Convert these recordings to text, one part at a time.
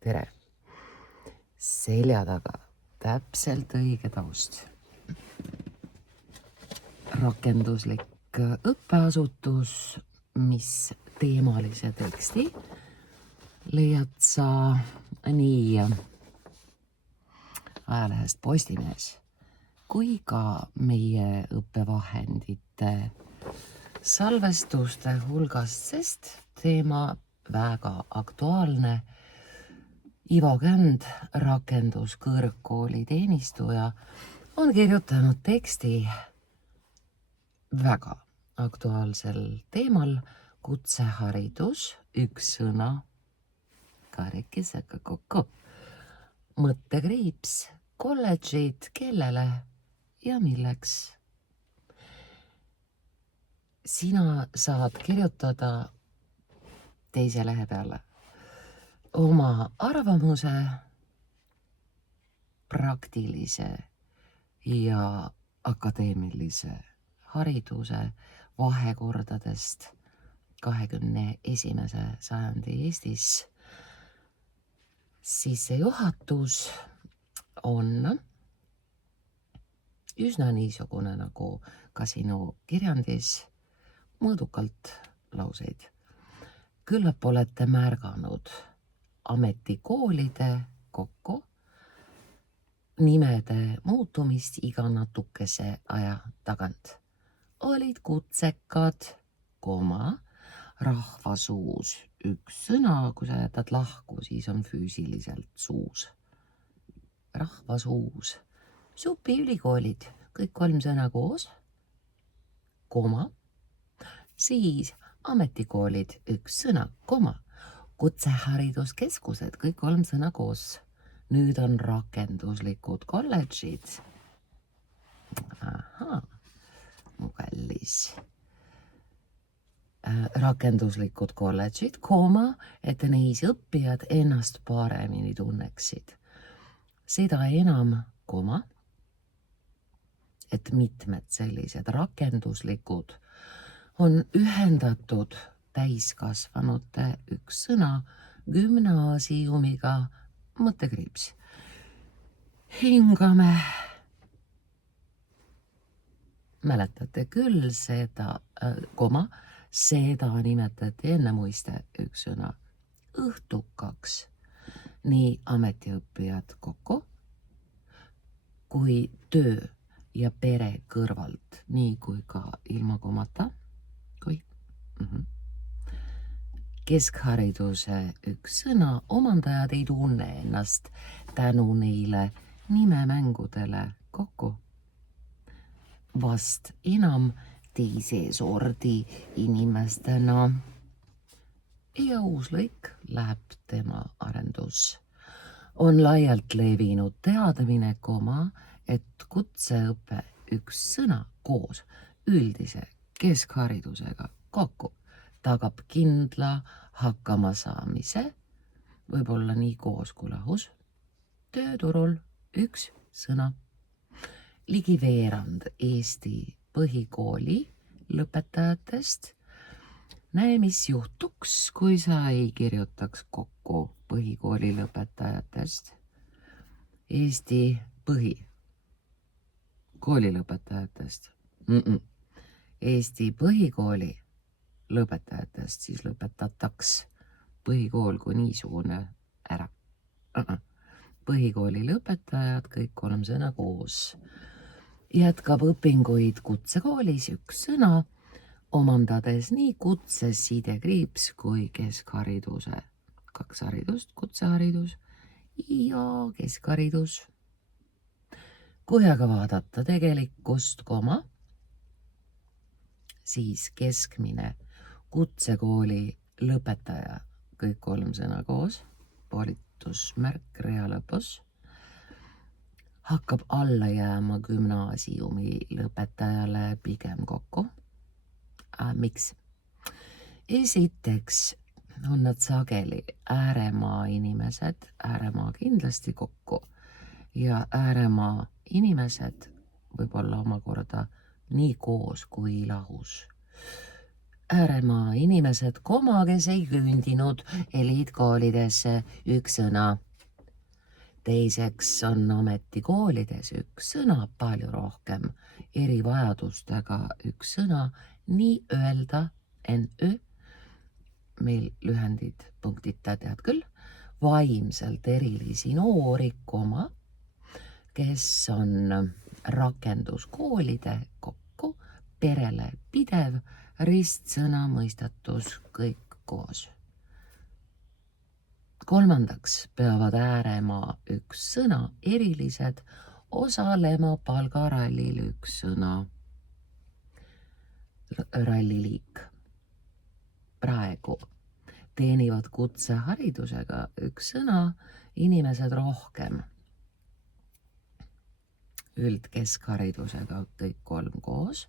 tere! Selja taga täpselt õige taust. Rakenduslik õppeasutus, mis teemalise teksti leiad sa nii ajalehest Postimees kui ka meie õppevahendite salvestuste hulgast, sest teema väga aktuaalne. Ivo Känd, rakenduskõrgkooli teenistuja, on kirjutanud teksti väga aktuaalsel teemal kutseharidus, üks sõna, karekesega kokku, mõttekriips, kolledžid, kellele ja milleks. Sina saad kirjutada teise lehe peale oma arvamuse praktilise ja akadeemilise hariduse vahekordadest 21. sajandi Eestis. Sissejuhatus on üsna niisugune nagu ka sinu kirjandis, mõõdukalt lauseid. Küllap olete märganud ametikoolide kokku nimede muutumist iga natukese aja tagant. Olid kutsekad, rahvasuus, üks sõna, kui sa jätad lahku, siis on füüsiliselt suus. Rahvasuus, supiülikoolid, kõik 3 sõna koos, siis ametikoolid, üks sõna, kutsehariduskeskused, kõik 3 sõna koos. Nüüd on rakenduslikud kolledžid. Ahaa, mu kallis. Rakenduslikud kolledžid, et neis õppijad ennast paremini tunneksid. Seda enam, et mitmed sellised rakenduslikud on ühendatud täiskasvanute üks sõna gümnaasiumiga, mõttekriips. Hingame. Mäletate küll seda, seda nimetati enne muiste üks sõna õhtukaks. Nii ametiõppijad kokku kui töö ja pere kõrvalt, nii kui ka ilma komata. Keskhariduse üks sõna, omandajad ei tunne ennast tänu neile nimemängudele kokku. Vast enam teise sordi inimestena. Ja uus lõik läheb tema arendus. On laialt levinud teadmine, et kutseõpe üks sõna koos üldise keskharidusega kokku tagab kindla hakkamasaamise, võib-olla nii koos kui lahus, tööturul üks sõna. Ligi veerand Eesti põhikooli lõpetajatest. Näe, mis juhtuks, kui sa ei kirjutaks kokku põhikooli lõpetajatest. Eesti põhikooli lõpetajatest. Eesti põhikooli lõpetajatest, siis lõpetataks põhikool kui niisugune ära. Põhikooli lõpetajad, kõik 3 sõna koos. Jätkab õpinguid kutsekoolis üks sõna, omandades nii kutsesidekriips kui keskhariduse. 2 haridust, kutseharidus ja keskharidus. Kui aga vaadata tegelikkust, siis keskmine kutsekooli lõpetaja, kõik 3 sõna koos, poolitusmärk rea lõpus, hakkab alla jääma gümnaasiumi lõpetajale pigem kokku. Miks? Esiteks on nad sageli ääremaa inimesed, ääremaa kindlasti kokku ja ääremaa inimesed võib olla omakorda nii koos kui lahus. ääremaa inimesed, koma, kes ei küündinud eliitkoolidesse, üks sõna. Teiseks on ametikoolides üks sõna, palju rohkem erivajadustega üks sõna, nii öelda NÜ, meil lühendid punktita, tead küll, vaimselt erilisi noori, koma, kes on rakenduskoolide kokku, perele pidev ristsõna mõistatus kõik koos. Kolmandaks peavad ääremaa üks sõna erilised osalema palgarallil üks sõna. Ralliliik. Praegu teenivad kutseharidusega üks sõna inimesed rohkem. Üldkeskharidusega kõik kolm koos.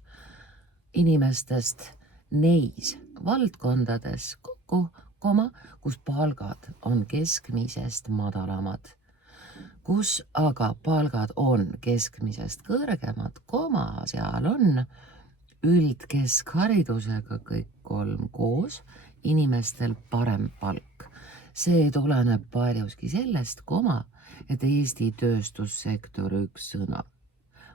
Inimestest neis valdkondades kokku, koma, kus palgad on keskmisest madalamad, kus aga palgad on keskmisest kõrgemad, koma, seal on üldkeskharidusega kõik kolm koos, inimestel parem palk. See tuleneb paljuski sellest, koma, et Eesti tööstussektor üks sõna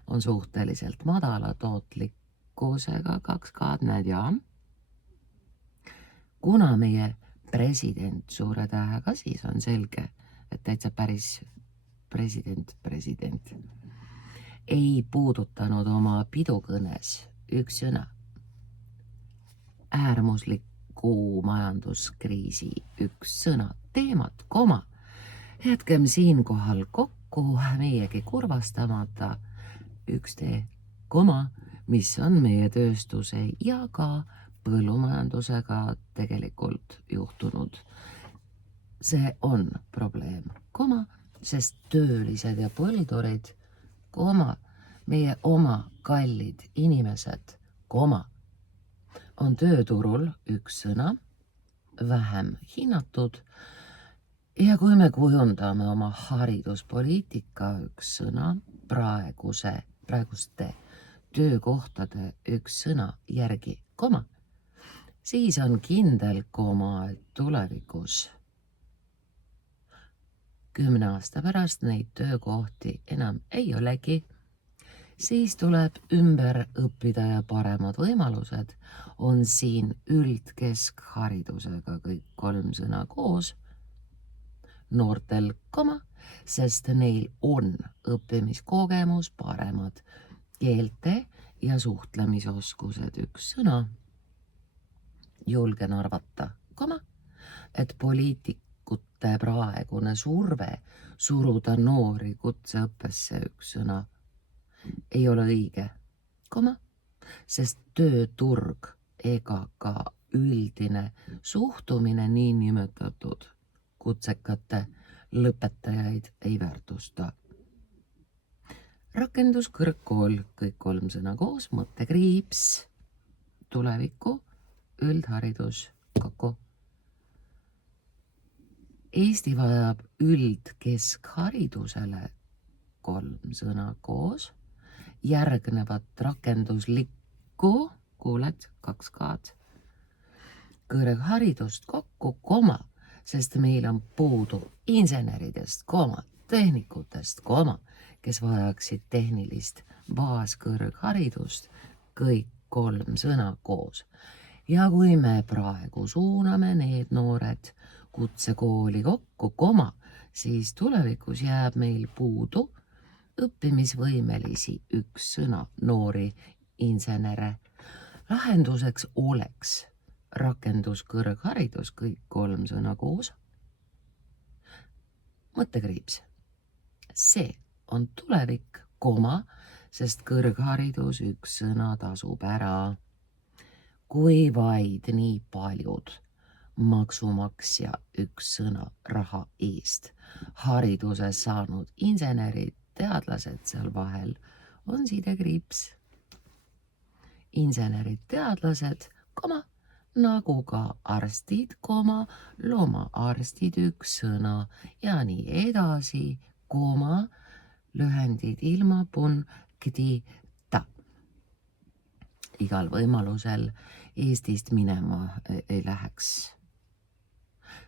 on suhteliselt madala tootlikkusega, 2 näed ja. Kuna meie president suure tähega, siis on selge, et täitsa päris president ei puudutanud oma pidukõnes üks sõna. Äärmusliku majanduskriisi üks sõna teemat, koma. Jätkem siinkohal kokku meiegi kurvastamata üks tee, koma, mis on meie tööstuse ja ka põllumajandusega tegelikult juhtunud. See on probleem, koma, sest töölised ja põldurid, koma, meie oma kallid inimesed, koma, on tööturul üks sõna, vähem hinnatud, ja kui me kujundame oma hariduspoliitika üks sõna praeguste töökohtade üks sõna järgi, koma, siis on kindel, koma, et tulevikus 10 aasta pärast neid töökohti enam ei olegi, siis tuleb ümber õppida ja paremad võimalused on siin üldkeskharidusega kõik kolm sõna koos noortel, koma, sest neil on õppimiskogemus, paremad keelte ja suhtlemisoskused üks sõna. Julgen arvata, koma, et poliitikute praegune surve suruda noori kutseõppesse üks sõna ei ole õige, koma, sest tööturg ega ka üldine suhtumine niinimetatud kutsekate lõpetajaid ei väärtusta. Rakenduskõrgkool, kõik kolm sõna koos, mõttekriips, tuleviku, üldharidus, kokku. Eesti vajab üldkeskharidusele kolm sõna koos, järgnevat rakenduslikku, kuuled, 2 kaad, kõrgharidust kokku, koma, sest meil on puudu inseneridest, koma, tehnikutest, koma, kes vajaksid tehnilist baaskõrgharidust, kõik kolm sõna koos. Ja kui me praegu suuname need noored kutsekooli kokku, koma, siis tulevikus jääb meil puudu õppimisvõimelisi üks sõna noori insenere. Lahenduseks oleks rakenduskõrgharidus, kõik kolm sõna koos. Mõttekriips. See on tulevik, koma, sest kõrgharidus üks sõna tasub ära. Kui vaid nii paljud maksumaksja üks sõna raha eest hariduses saanud insenerid, teadlased seal vahel on sidekriips. Insenerid, teadlased, koma, nagu ka arstid, koma, loomaarstid üks sõna ja nii edasi, koma, lühendid ilma punktita. Igal võimalusel Eestist minema ei läheks.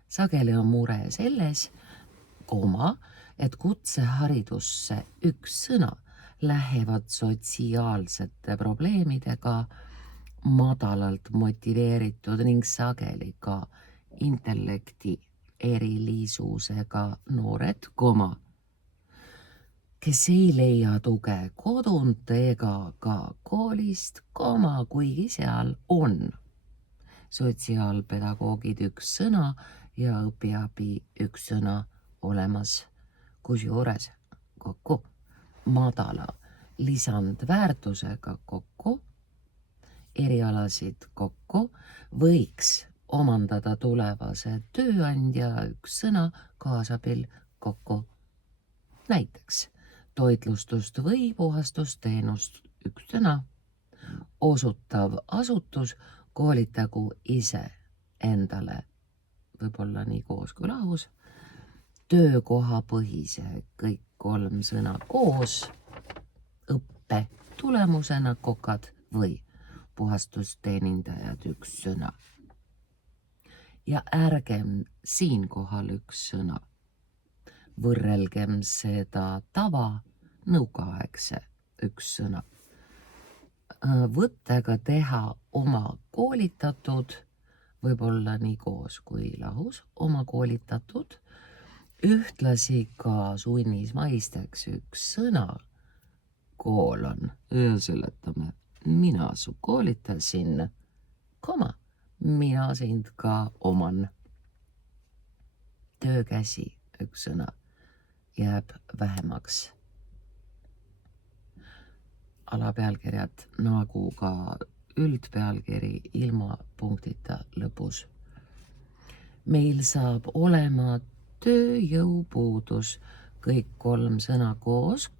Sageli on mure selles, et kutseharidusse üks sõna lähevad sotsiaalsete probleemidega madalalt motiveeritud ning sageli ka intellekti erilisusega noored, kes ei leia tuge kodunt ega ka koolist, kuigi seal on sotsiaalpedagoogid üks sõna ja õpiabi üks sõna olemas, kusjuures kokku madala lisandväärtusega kokku, erialasid kokku võiks omandada tulevase tööandja üks sõna kaasabil kokku. Näiteks toitlustust või puhastusteenust üks sõna, osutav asutus koolitagu ise endale, võib-olla nii koos kui lahus, töökohapõhise kõik 3 sõna koos, õppe tulemusena kokad või puhastusteenindajad üks sõna. Ja ärgem siinkohal üks sõna, võrrelgem seda tava nõukaaegse üks sõna. Võttega teha oma koolitatud, võib-olla nii koos kui lahus, oma koolitatud, ühtlasi ka sunnismaisteks üks sõna, seletame, mina su koolitasin, mina sind ka oman. Töökäsi üks sõna jääb vähemaks. Alapealkirjad nagu ka üldpealkiri ilma punktita lõpus. Meil saab olema tööjõupuudus kõik 3 sõna koos,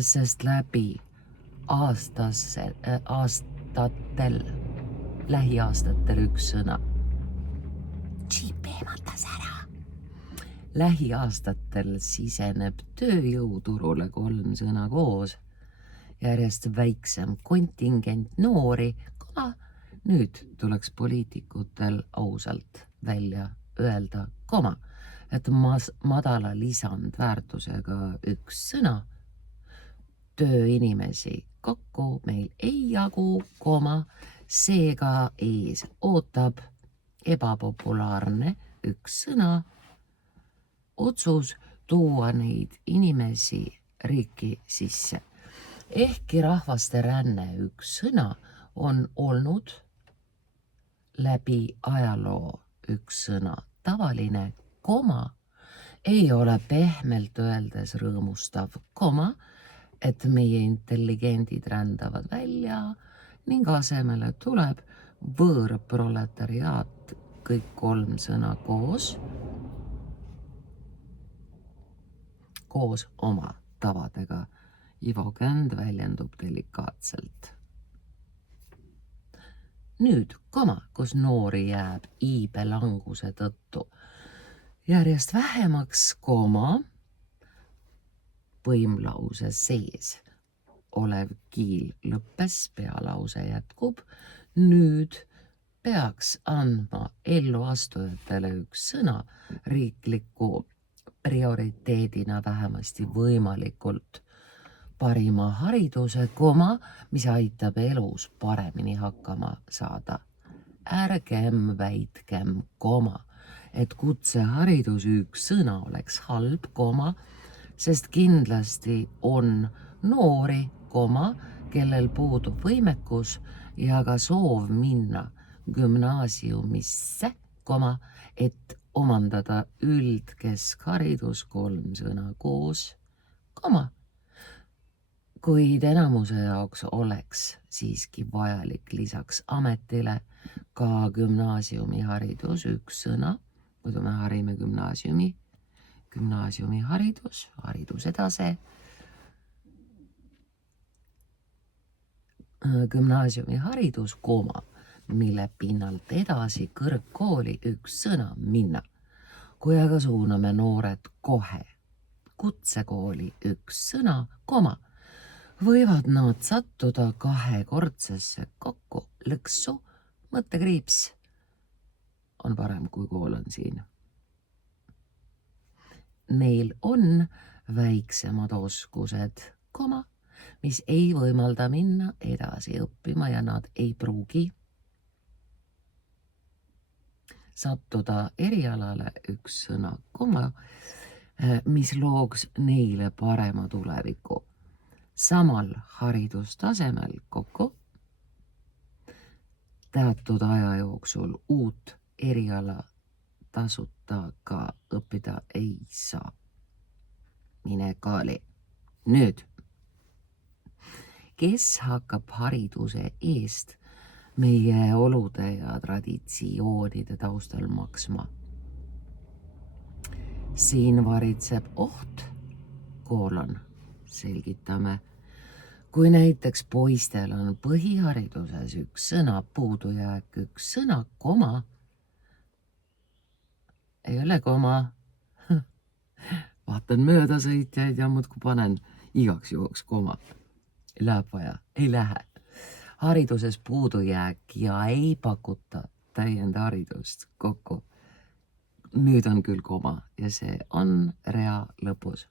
sest läbi lähiaastatel üks sõna. Eemaldas ära. Lähiaastatel siseneb tööjõuturule 3 sõna koos, järjest väiksem kontingent noori, nüüd tuleks poliitikutel ausalt välja öelda, et madala lisandväärtusega üks sõna, tööinimesi kokku meil ei jagu, seega ees ootab ebapopulaarne üks sõna, otsus tuua neid inimesi riiki sisse. Ehkki rahvaste ränne üks sõna on olnud läbi ajaloo üks sõna tavaline, ei ole pehmelt öeldes rõõmustav, et meie intelligendid rändavad välja ning asemele tuleb võõrproletariaat kõik 3 sõna koos oma tavadega. Ivo Känd väljendub delikaatselt. Nüüd, kus noori jääb iibelanguse tõttu järjest vähemaks, põimlause sees olev kiil lõppes, pealause jätkub, nüüd peaks andma elluastujatele üks sõna riikliku prioriteedina vähemasti võimalikult parima hariduse, mis aitab elus paremini hakkama saada. Ärgem väitkem, et kutseharidus üks sõna oleks halb, sest kindlasti on noori, kellel puudub võimekus ja ka soov minna gümnaasiumisse, et omandada üldkeskharidus 3 sõna koos, kuid enamuse jaoks oleks siiski vajalik lisaks ametile ka gümnaasiumiharidus üks sõna, muidu me harime gümnaasiumiharidus, haridusetase, gümnaasiumiharidus, mille pinnalt edasi kõrgkooli üks sõna minna. Kui aga suuname noored kohe kutsekooli üks sõna, võivad nad sattuda kahekordsesse kokku. Lõksu, mõttekriips on parem, kui kool on siin. Neil on väiksemad oskused, mis ei võimalda minna edasi õppima ja nad ei pruugi sattuda erialale üks sõna, mis looks neile parema tuleviku. Samal haridustasemel kokku teatud aja jooksul uut eriala tasuta ka õppida ei saa. Mine kaali. Nüüd, kes hakkab hariduse eest meie olude ja traditsioonide taustal maksma? Siin varitseb oht, selgitame. Kui näiteks poistel on põhihariduses üks sõna puudujääk, üks sõna, ei ole vaatan möödasõitjaid ja muudkui panen igaks juhuks Läheb vaja, ei lähe. Hariduses puudujääk ja ei pakuta täiendharidust kokku. Nüüd on küll ja see on rea lõpus.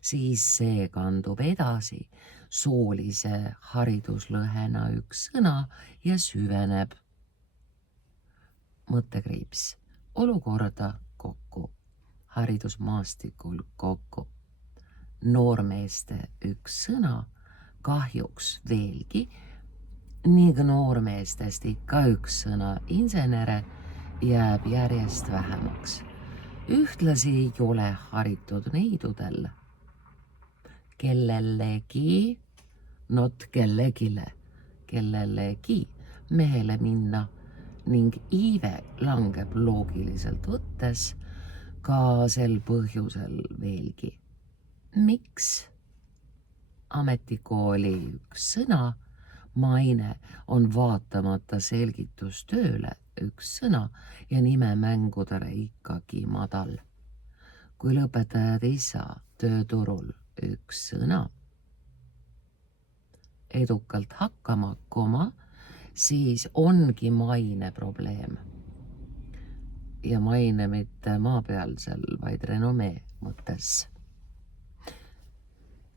Siis see kandub edasi soolise hariduslõhena üks sõna ja süveneb. Mõttekriips. Olukorda kokku. Haridusmaastikul kokku. Noormeeste üks sõna kahjuks veelgi ning noormeestest ikka üks sõna insenere jääb järjest vähemaks. Ühtlasi ei ole haritud neidudel kellelegi mehele minna ning iive langeb loogiliselt võttes ka sel põhjusel veelgi. Miks? Ametikooli üks sõna maine on vaatamata selgitustööle üks sõna ja nimemängudele ikkagi madal. Kui lõpetajad ei saa tööturul üks sõna edukalt hakkama, siis ongi maine probleem. Ja maine mitte maapealsel, vaid renomee mõttes.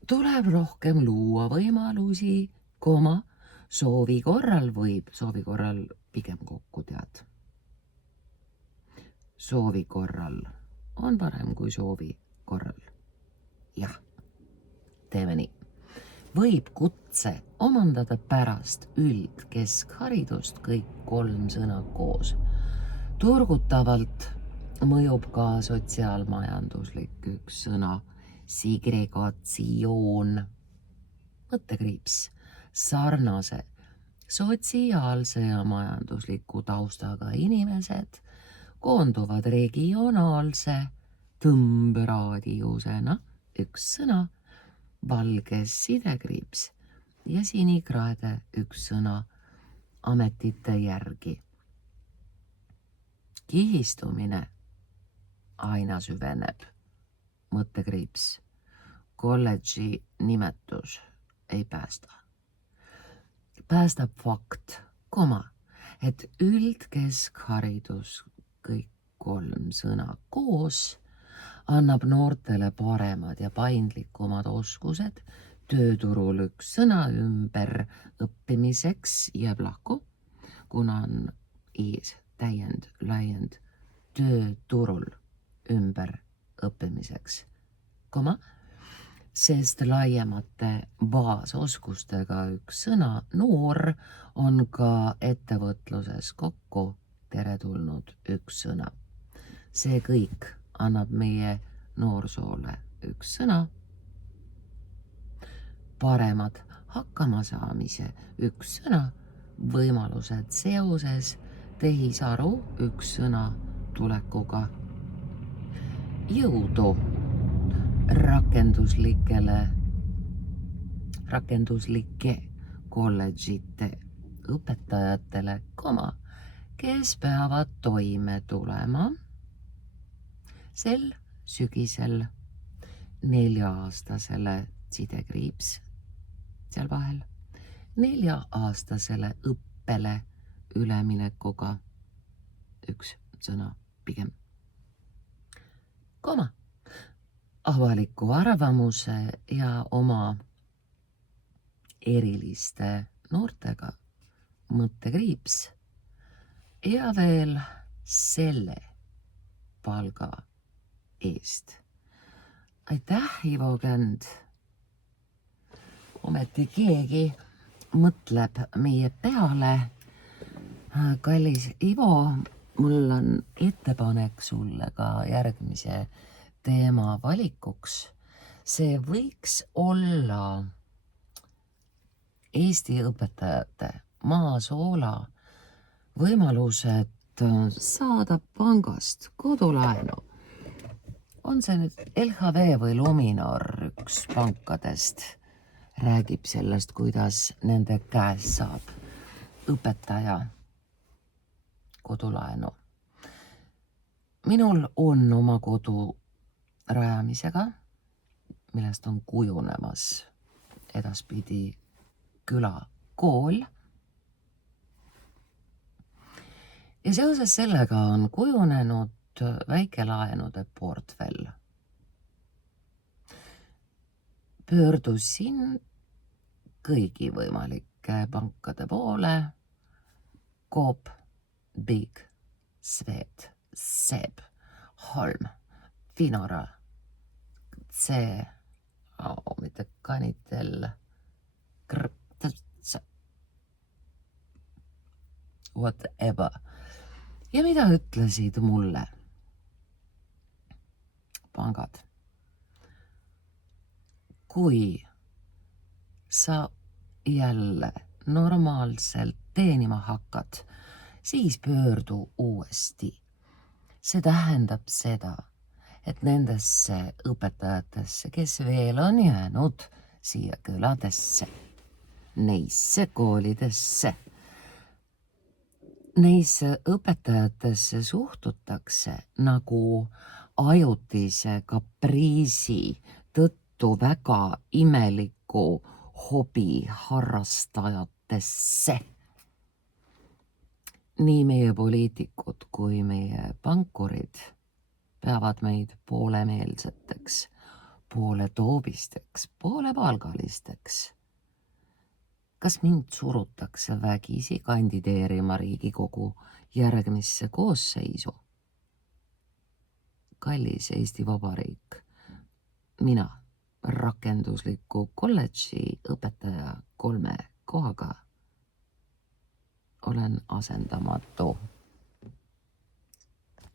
Tuleb rohkem luua võimalusi, soovi korral pigem kokku tead. Soovi korral on parem kui soovi korral. Jah, teeme nii. Võib kutse omandada pärast üldkeskharidust kõik 3 sõna koos. Turgutavalt mõjub ka sotsiaalmajanduslik üks sõna segregatsioon. Mõttekriips. Sarnase sotsiaalse ja majandusliku taustaga inimesed koonduvad regionaalse tõmberaadiusena üks sõna valges sidekriips ja sinikraede üks sõna ametite järgi. Kihistumine aina süveneb. Mõttekriips. Kolledži nimetus ei päästa. Päästab fakt, et üldkeskharidus kõik 3 sõna koos annab noortele paremad ja paindlikumad oskused tööturul üks sõna ümber õppimiseks jääb lahku, kuna on ees laiend tööturul ümber õppimiseks, sest laiemate baasoskustega üks sõna noor on ka ettevõtluses kokku teretulnud üks sõna. See kõik annab meie noorsoole üks sõna, paremad hakkamasaamise üks sõna, võimalused seoses tehisaru üks sõna tulekuga. Jõudu rakenduslike kolledžite õpetajatele, kes peavad toime tulema sel sügisel 4-aastasele sidekriips seal vahel 4-aastasele õppele üleminekuga. Üks sõna pigem. Koma. Avaliku arvamuse ja oma eriliste noortega mõttekriips ja veel selle palga eest. Aitäh, Ivo Känd. Ometi keegi mõtleb meie peale. Kallis Ivo, mul on ettepanek sulle ka järgmise teema valikuks. See võiks olla Eesti õpetajate maasoola võimalused saada pangast kodulaenu. On see nüüd LHV või Luminor, üks pankadest, räägib sellest, kuidas nende käes saab õpetaja kodulaenu. Minul on oma kodu rajamisega, millest on kujunemas edaspidi külakool. Ja seoses sellega on kujunenud väikelaenude portfell. Pöördusin kõigi võimalike pankade poole. Coop, Big, Swed, SEB, Holm, Finora, mitte Kanitel, whatever. Ja mida ütlesid mulle pangad? Kui sa jälle normaalselt teenima hakkad, siis pöördu uuesti. See tähendab seda, et nendesse õpetajatesse, kes veel on jäänud siia küladesse, neisse koolidesse, neisse õpetajatesse suhtutakse nagu ajutise kapriisi tõttu väga imeliku hobi harrastajatesse. Nii meie poliitikud kui meie pankurid peavad meid poolemeelseteks, pooletoobisteks, poolepalgalisteks. Kas mind surutakse vägisi kandideerima Riigikogu järgmisse koosseisu? Kallis Eesti Vabariik, mina, rakendusliku kolledži õpetaja 3 kohaga, olen asendamatu.